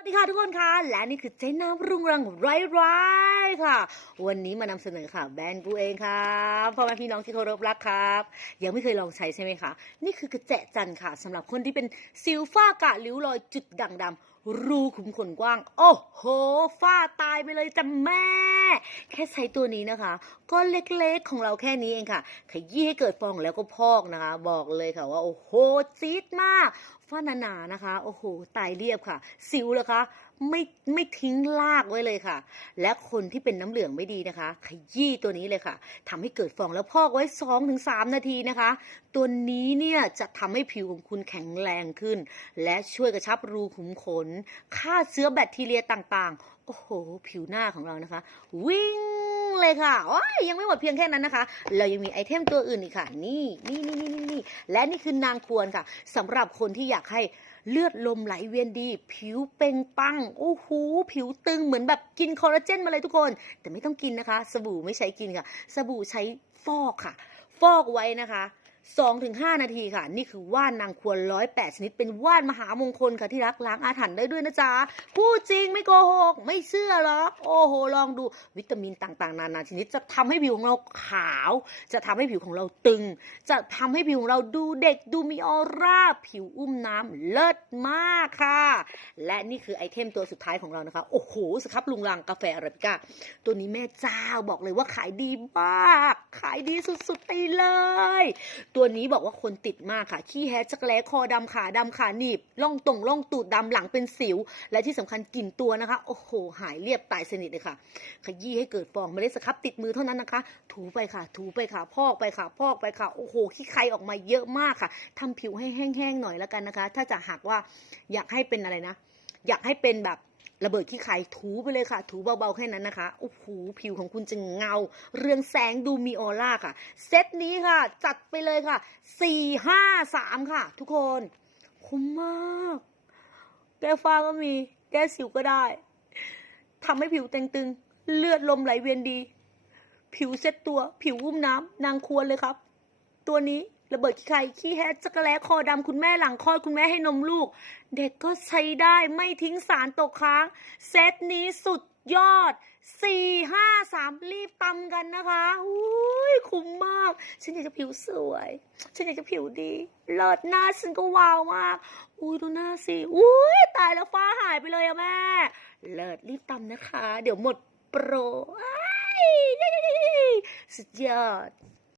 สวัสดีค่ะทุกคนค่ะและนี่คือเจ๊น้ำรุ่งรังไร้ไร้ค่ะ วันนี้มานำเสนอค่ะแบรนด์กูเองครับพ่อแม่พี่น้องที่เคารพรักครับ ยังไม่เคยลองใช้ใช่ไหมคะ นี่คือกระแจจันค่ะสำหรับคนที่เป็นสิวฝ้ากะริ้วรอยจุดด่างดำรูขุมขนกว้าง โอ้โหฝ้าตายไปเลยจ้ะแม่ แค่ใช้ตัวนี้นะคะ ก็เล็กๆของเราแค่นี้เองค่ะ ขยี้ให้เกิดฟองแล้วก็พอกนะคะ บอกเลยค่ะว่าโอ้โหจี๊ดมากฝ้าหนาๆนะคะ โอ้โหตายเรียบค่ะ สิวเหรอคะ ไม่ไม่ทิ้งลากไว้เลยค่ะ และคนที่เป็นน้ำเหลืองไม่ดีนะคะ ขยี้ตัวนี้เลยค่ะทำให้เกิดฟองแล้วพอกไว้ 2-3 นาทีนะคะ ตัวนี้เนี่ยจะทำให้ผิวของคุณแข็งแรงขึ้น และช่วยกระชับรูขุมขนฆ่าเชื้อแบคทีเรียต่างๆ โอ้โห ผิวหน้าของเรานะคะ วิ่งเลยค่ะโอ้ยยังไม่หมดเพียงแค่นั้นนะคะ เรายังมีไอเทมตัวอื่นอีกค่ะ นี่นี่นี่นี่นี่และนี่คือนางควรค่ะสำหรับคนที่อยากให้เลือดลมไหลเวียนดี ผิวเป่งปังโอ้โหผิวตึงเหมือนแบบกินคอลลาเจนมาเลยทุกคน แต่ไม่ต้องกินนะคะ สบู่ไม่ใช้กินค่ะ สบู่ใช้ฟอกค่ะ ฟอกไว้นะคะ 2-5 นาทีค่ะ นี่คือว่านนางควรร้อยแปดชนิด เป็นว่านมหามงคลค่ะที่รักล้างอาถรรพ์ได้ด้วยนะจ๊ะพูดจริงไม่โกหก ไม่เชื่อหรอกโอ้โห ลองดูวิตามินต่างๆ นานาชนิดจะทำให้ผิวของเราขาว จะทำให้ผิวของเราตึง จะทำให้ผิวของเราดูเด็กดูมีออร่า ผิวอุ้มน้ำเลิศมากค่ะ และนี่คือไอเทมตัวสุดท้ายของเรานะคะโอ้โหสครับลุงลังกาแฟอาราบิก้าตัวนี้แม่เจ้าบอกเลยว่าขายดีมากขายดีสุดๆไปเลยตัวัวนี้บอกว่าคนติดมากค่ะ ขี้แฮจักรแล้คอดำขาดำขาหนีบล่องตรงล่องตูดดำหลังเป็นสิว และที่สำคัญกลิ่นตัวนะคะ โอ้โห หายเรียบตายสนิทเลยค่ะ ขยี้ให้เกิดฟองไม่ได้สครับติดมือเท่านั้นนะคะ ถูไปค่ะ ถูไปค่ะ พอกไปค่ะ พอกไปค่ะ โอ้โห ขี้ใครออกมาเยอะมากค่ะทำผิวให้แห้งๆหน่อยแล้วกันนะคะ ถ้าจะหากว่าอยากให้เป็นอะไรนะ อยากให้เป็นแบบ ระเบิดขี้ใครถูไปเลยค่ะ ถูเบาๆแค่นั้นนะคะโอ้โหผิวของคุณจะเงา เรืองแสงดูมีออร่าค่ะ เซตนี้ค่ะ จัดไปเลยค่ะสี่ห้าสามค่ะ ทุกคนคุ้มมาก แก้ฟ้าก็มี แก้สิวก็ได้ทำให้ผิวเต่งตึง เลือดลมไหลเวียนดี ผิวเซ็ตตัว ผิวอุ้มน้ำนางควรเลยครับ ตัวนี้ ระเบิดขี้ไข่ขี้แฮจักรแล้คอดำคุณแม่หลังคลอดคุณแม่ให้นมลูก เด็กก็ใช้ได้ไม่ทิ้งสารตกค้าง เซตนี้สุดยอด 4 5 3 รีบตำกันนะคะอุ้ยคุ้มมาก ฉันอยากจะผิวสวย ฉันอยากจะผิวดีเลิศหน้าฉันก็วาวมาก อุ้ยดูหน้าสิอุ้ยตายแล้วฟ้าหายไปเลยอะแม่ เลิศรีบตำนะคะ เดี๋ยวหมดโปรอ้ายสุดยอด